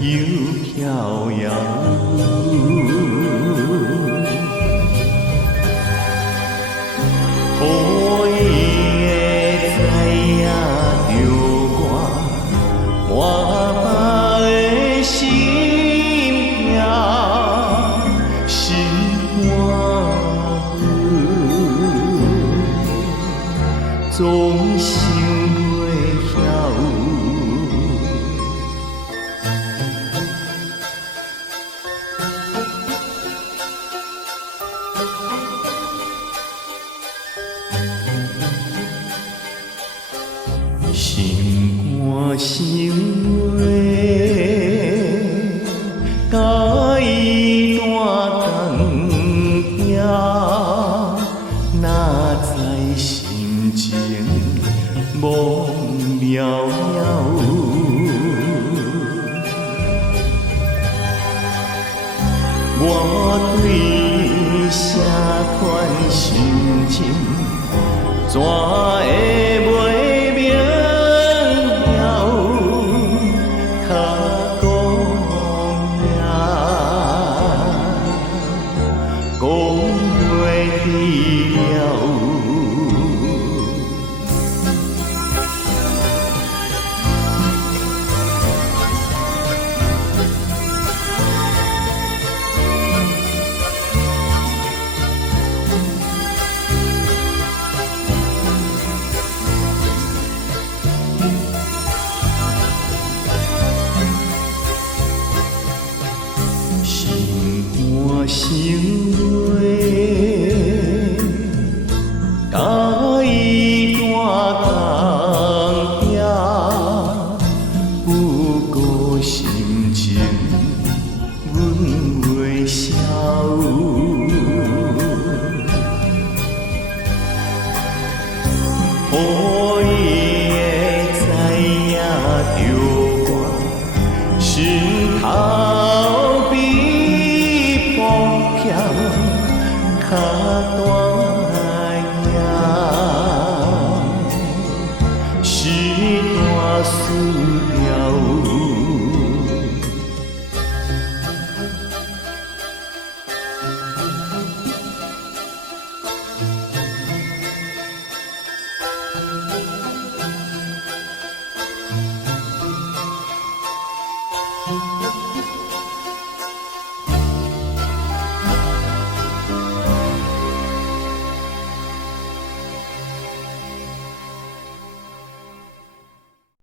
又飘摇。好伊会知影着我满腹的心痛，心肝肺总想袂晓。心肝想话，甲伊单工拼，哪知心情无了了。我对啥款心情，怎会袂明了？较讲名，讲袂得了。我心话，甲伊单工拼，不过心情阮袂消。好伊会知影着我是逃避。较大影是大输了。